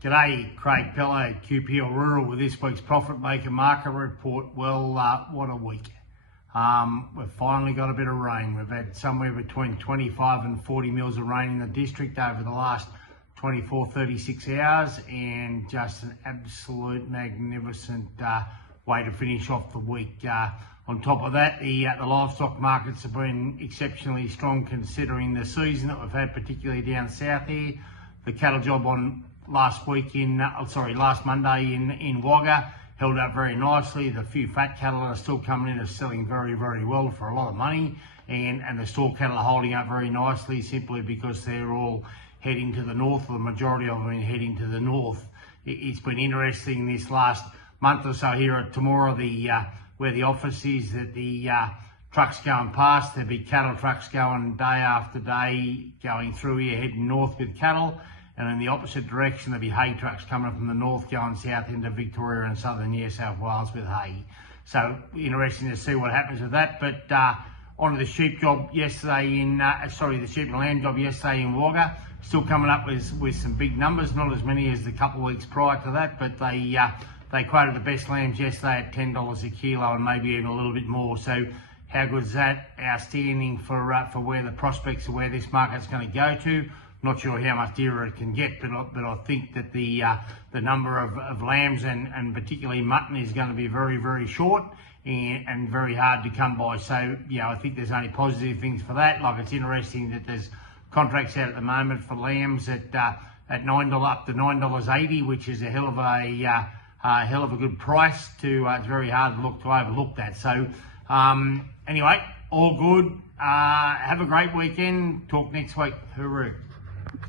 G'day, Craig Pello, QPL Rural with this week's Profit Maker Market Report. Well, what a week. We've finally got a bit of rain. We've had somewhere between 25 and 40 mils of rain in the district over the last 36 hours, and just an absolute magnificent way to finish off the week. On top of that, the livestock markets have been exceptionally strong considering the season that we've had, particularly down south here. The cattle job on last Monday in Wagga held up very nicely. The few fat cattle that are still coming in are selling very, very well for a lot of money, and the store cattle are holding up very nicely simply because they're all heading to the north, or the majority of them are heading to the north. It's been interesting this last month or so here at Temora, where the office is, that the trucks going past, there'll be cattle trucks going day after day going through here heading north with cattle, and in the opposite direction there'll be hay trucks coming from the north going south into Victoria and southern New South Wales with hay. So interesting to see what happens with that. But onto the sheep job yesterday the sheep and lamb job yesterday in Wagga, still coming up with some big numbers, not as many as the couple of weeks prior to that, but they quoted the best lambs yesterday at $10 a kilo and maybe even a little bit more. So how good is that? Outstanding for where the prospects of where this market's going to go to. Not sure how much dearer it can get, but I think that the number of lambs and particularly mutton is going to be very, very short and very hard to come by. So I think there's only positive things for that. Like, it's interesting that there's contracts out at the moment for lambs at $9 up to $9.80, which is a hell of a good price. It's very hard to overlook that. So anyway, all good. Have a great weekend. Talk next week. Hooroo.